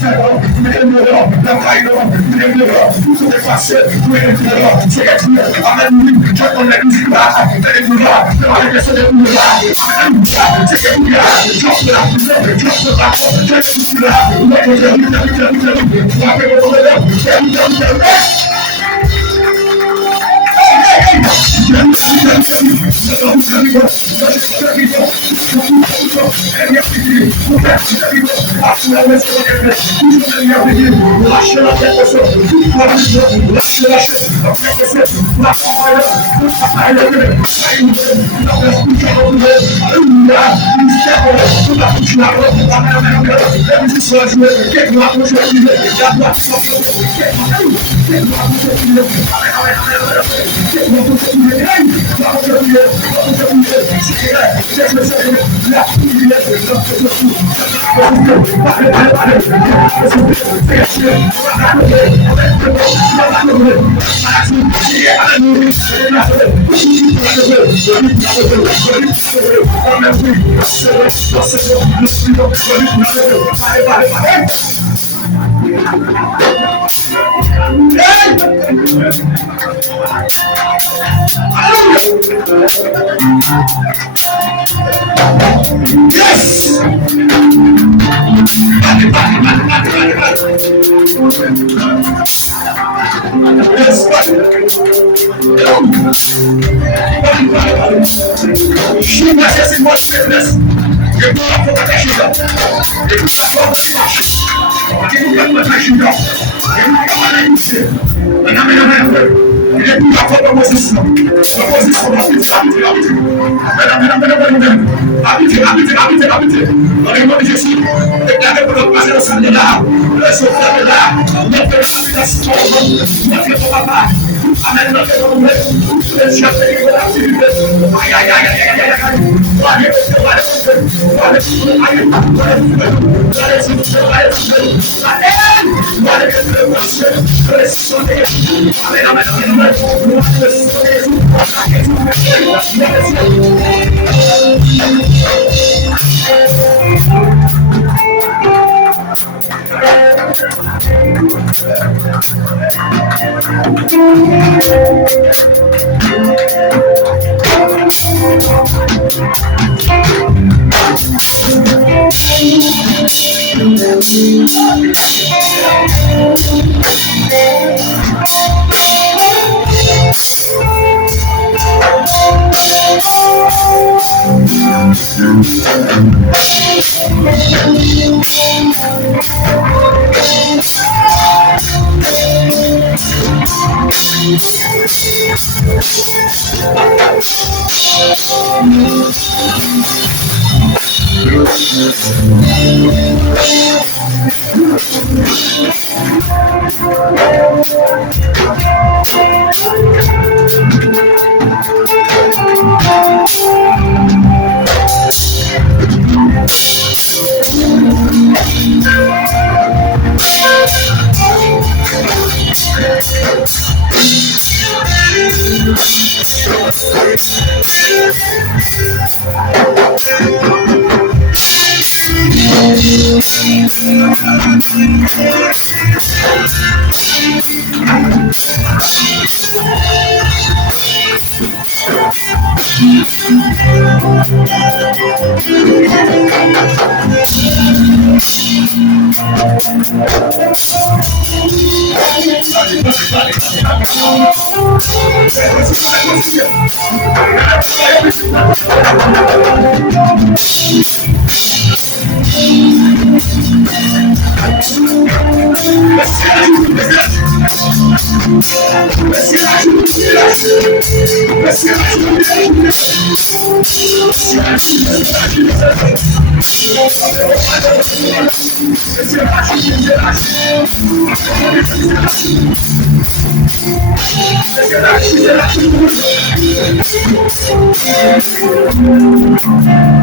terror, melhorou, não caiu, melhorou, tudo é fácil, melhorou, chega aqui, aleluia, já tô na desgraça, melhorou, não vai deixar de mudar, aleluia, chega aqui, joga lá, joga lá, joga lá, não vai deixar de mudar, não vai deixar de mudar. Yes! Chuva essa emoção. Eu tô na boca da chuva. Eu tô na boca de baixo. Eu nunca mais chuva. Eu nunca mais mexer. Mas na minha ele é uma foto oposição. Oposição da pizza, olha o nome de Jesus. Eu quero fazer o sangue lá. Eu sou o lá. Não quero fazer a sua mão. Não quero papar. Amém. Não quero comer. Eu já tenho que dar filho. Ai, ai, ai, ai, ai, ai. Olha,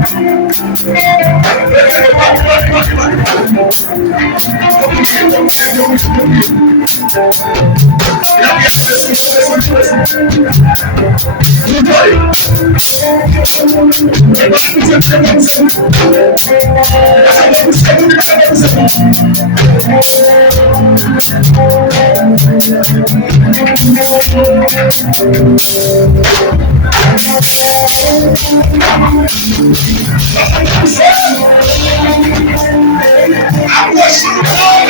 I worship you, Lord.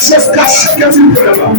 Let's just cash everything forever.